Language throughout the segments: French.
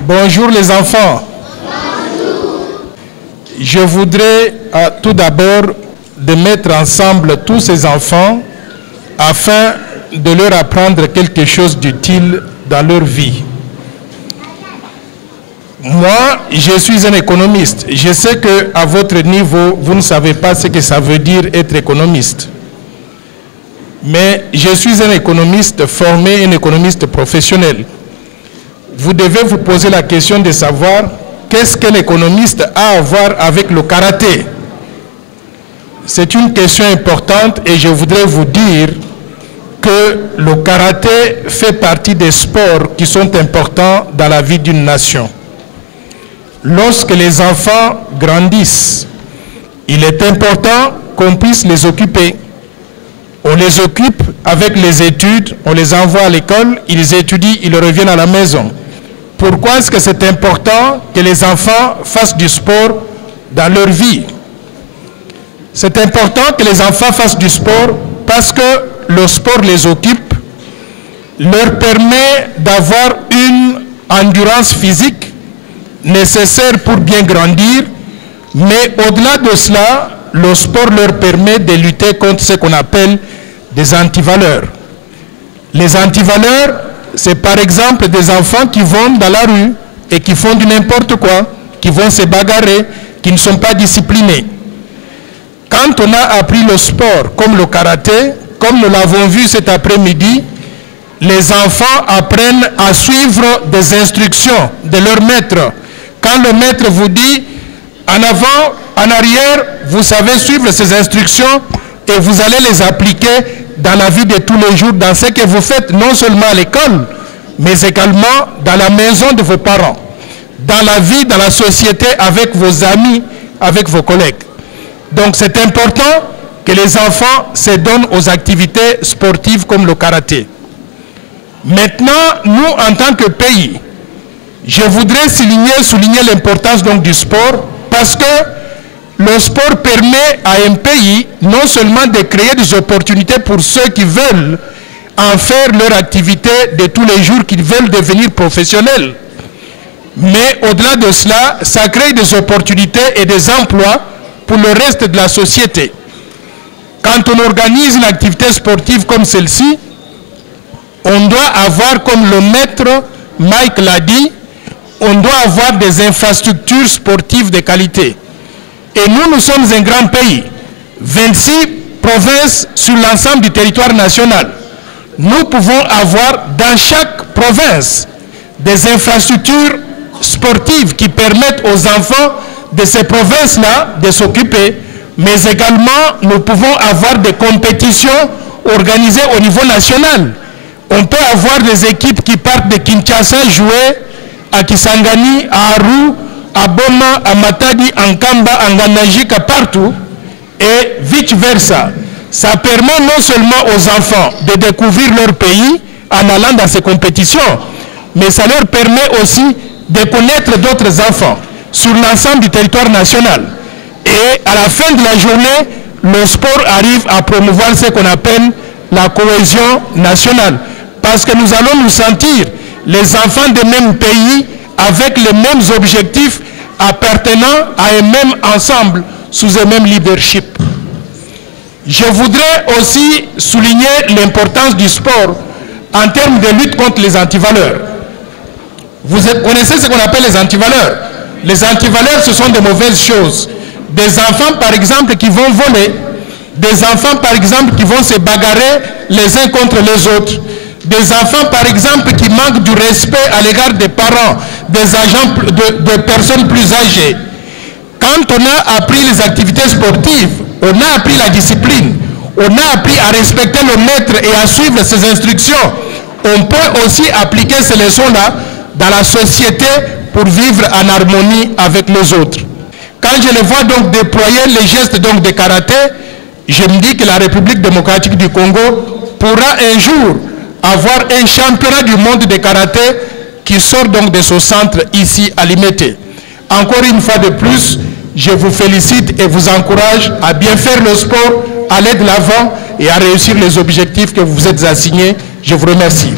Bonjour les enfants. Je voudrais tout d'abord de mettre ensemble tous ces enfants afin de leur apprendre quelque chose d'utile dans leur vie. Moi, je suis un économiste. Je sais qu'à votre niveau, vous ne savez pas ce que ça veut dire être économiste. Mais je suis un économiste formé, un économiste professionnel. Vous devez vous poser la question de savoir qu'est-ce qu'un économiste a à voir avec le karaté. C'est une question importante et je voudrais vous dire que le karaté fait partie des sports qui sont importants dans la vie d'une nation. Lorsque les enfants grandissent, il est important qu'on puisse les occuper. On les occupe avec les études, on les envoie à l'école, ils étudient, ils reviennent à la maison. Pourquoi est-ce que c'est important que les enfants fassent du sport dans leur vie? C'est important que les enfants fassent du sport parce que le sport les occupe, leur permet d'avoir une endurance physique nécessaire pour bien grandir, mais au-delà de cela, le sport leur permet de lutter contre ce qu'on appelle des antivaleurs. Les antivaleurs, c'est par exemple des enfants qui vont dans la rue et qui font du n'importe quoi, qui vont se bagarrer, qui ne sont pas disciplinés. Quand on a appris le sport comme le karaté, comme nous l'avons vu cet après-midi, les enfants apprennent à suivre des instructions de leur maître. Quand le maître vous dit en avant, en arrière, vous savez suivre ces instructions et vous allez les appliquer dans la vie de tous les jours, dans ce que vous faites, non seulement à l'école, mais également dans la maison de vos parents, dans la vie, dans la société, avec vos amis, avec vos collègues. Donc c'est important que les enfants se donnent aux activités sportives comme le karaté. Maintenant, nous, en tant que pays, je voudrais souligner l'importance donc du sport, parce que le sport permet à un pays non seulement de créer des opportunités pour ceux qui veulent en faire leur activité de tous les jours, qui veulent devenir professionnels, mais au-delà de cela, ça crée des opportunités et des emplois pour le reste de la société. Quand on organise une activité sportive comme celle-ci, on doit avoir, comme le maître Mike l'a dit, on doit avoir des infrastructures sportives de qualité. Et nous, nous sommes un grand pays, 26 provinces sur l'ensemble du territoire national. Nous pouvons avoir dans chaque province des infrastructures sportives qui permettent aux enfants de ces provinces-là de s'occuper, mais également nous pouvons avoir des compétitions organisées au niveau national. On peut avoir des équipes qui partent de Kinshasa jouer à Kisangani, à Aru, à Boma, à Matadi, en Kamba, en Ganajika, partout, et vice-versa. Ça permet non seulement aux enfants de découvrir leur pays en allant dans ces compétitions, mais ça leur permet aussi de connaître d'autres enfants sur l'ensemble du territoire national. Et à la fin de la journée, le sport arrive à promouvoir ce qu'on appelle la cohésion nationale. Parce que nous allons nous sentir les enfants des mêmes pays avec les mêmes objectifs appartenant à un même ensemble sous un même leadership. Je voudrais aussi souligner l'importance du sport en termes de lutte contre les antivaleurs. Vous connaissez ce qu'on appelle les antivaleurs. Les antivaleurs, ce sont de mauvaises choses. Des enfants, par exemple, qui vont voler. Des enfants, par exemple, qui vont se bagarrer les uns contre les autres. Des enfants, par exemple, qui manquent du respect à l'égard des parents, des agents, de personnes plus âgées. Quand on a appris les activités sportives, on a appris la discipline, on a appris à respecter le maître et à suivre ses instructions. On peut aussi appliquer ces leçons-là dans la société pour vivre en harmonie avec les autres. Quand je les vois donc déployer les gestes donc de karaté, je me dis que la République démocratique du Congo pourra un jour avoir un championnat du monde de karaté qui sort donc de ce centre ici à Limete. Encore une fois de plus, je vous félicite et vous encourage à bien faire le sport, à aller de l'avant et à réussir les objectifs que vous vous êtes assignés. Je vous remercie.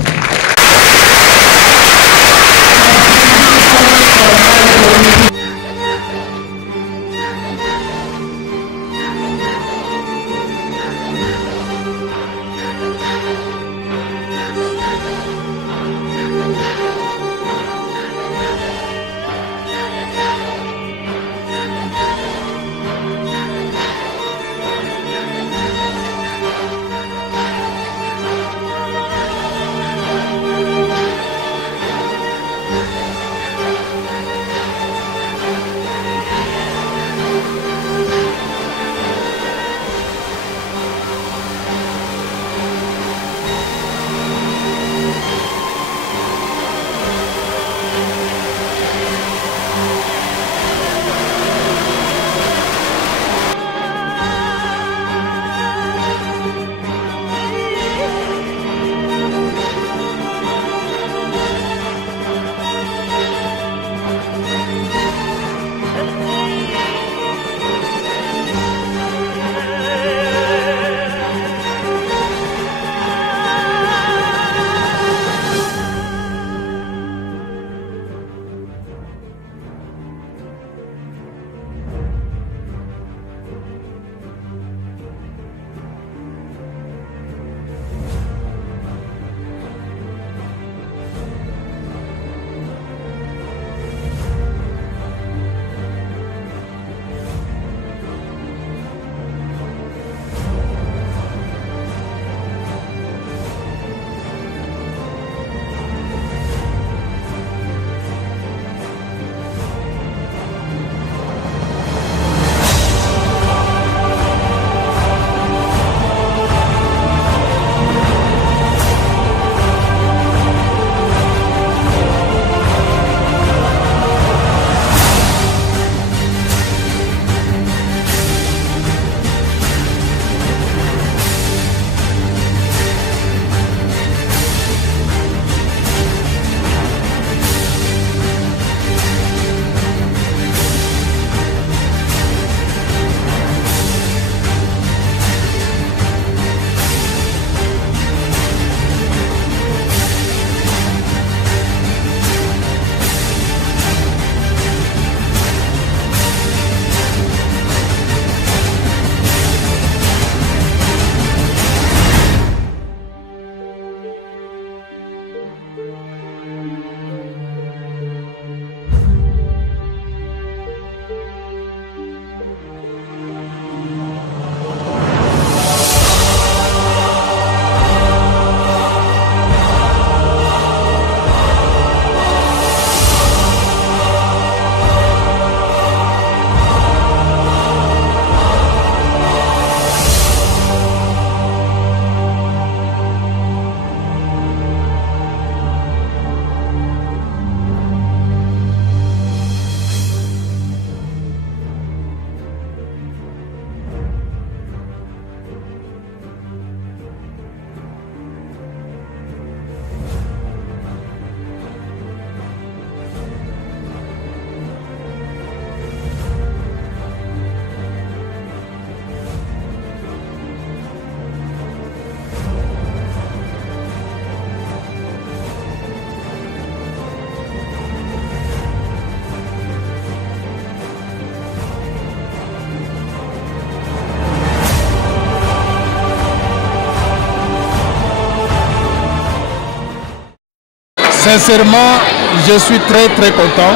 Sincèrement, je suis très content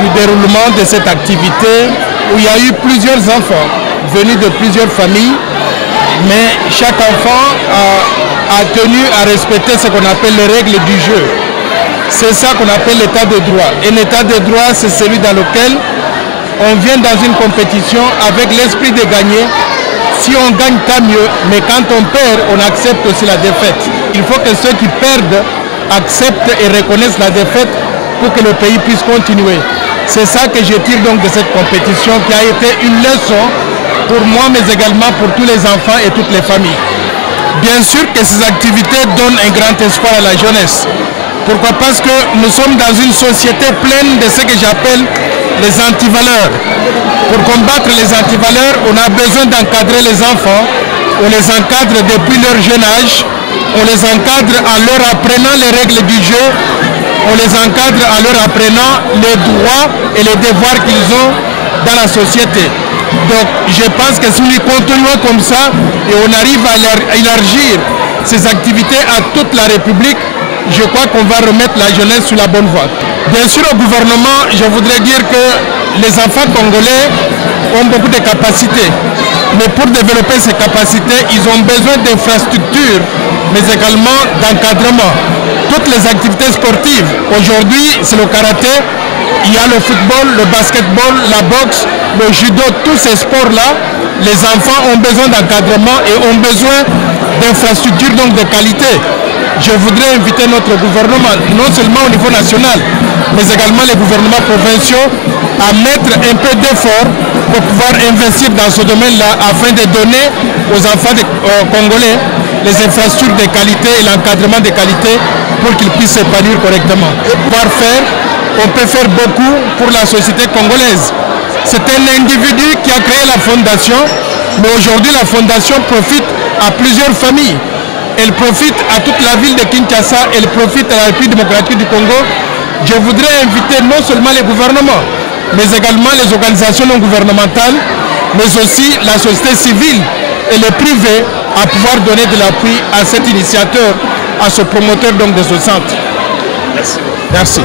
du déroulement de cette activité où il y a eu plusieurs enfants venus de plusieurs familles, mais chaque enfant a tenu à respecter ce qu'on appelle les règles du jeu. C'est ça qu'on appelle l'état de droit. Et l'état de droit, c'est celui dans lequel on vient dans une compétition avec l'esprit de gagner. Si on gagne, tant mieux, mais quand on perd, on accepte aussi la défaite. Il faut que ceux qui perdent acceptent et reconnaissent la défaite pour que le pays puisse continuer. C'est ça que je tire donc de cette compétition qui a été une leçon pour moi, mais également pour tous les enfants et toutes les familles. Bien sûr que ces activités donnent un grand espoir à la jeunesse. Pourquoi? Parce que nous sommes dans une société pleine de ce que j'appelle les antivaleurs. Pour combattre les antivaleurs, on a besoin d'encadrer les enfants. On les encadre depuis leur jeune âge. On les encadre en leur apprenant les règles du jeu. On les encadre en leur apprenant les droits et les devoirs qu'ils ont dans la société. Donc je pense que si nous continuons comme ça et on arrive à élargir ces activités à toute la République, je crois qu'on va remettre la jeunesse sur la bonne voie. Bien sûr, au gouvernement, je voudrais dire que les enfants congolais ont beaucoup de capacités. Mais pour développer ces capacités, ils ont besoin d'infrastructures, mais également d'encadrement. Toutes les activités sportives, aujourd'hui, c'est le karaté, il y a le football, le basketball, la boxe, le judo, tous ces sports-là, les enfants ont besoin d'encadrement et ont besoin d'infrastructures donc de qualité. Je voudrais inviter notre gouvernement, non seulement au niveau national, mais également les gouvernements provinciaux, à mettre un peu d'effort pour pouvoir investir dans ce domaine-là afin de donner aux enfants congolais les infrastructures de qualité et l'encadrement de qualité pour qu'ils puissent s'épanouir correctement. Et pouvoir faire, on peut faire beaucoup pour la société congolaise. C'est un individu qui a créé la fondation, mais aujourd'hui la fondation profite à plusieurs familles. Elle profite à toute la ville de Kinshasa, elle profite à la République démocratique du Congo. Je voudrais inviter non seulement les gouvernements, mais également les organisations non gouvernementales, mais aussi la société civile et le privé à pouvoir donner de l'appui à cet initiateur, à ce promoteur donc de ce centre. Merci. Merci.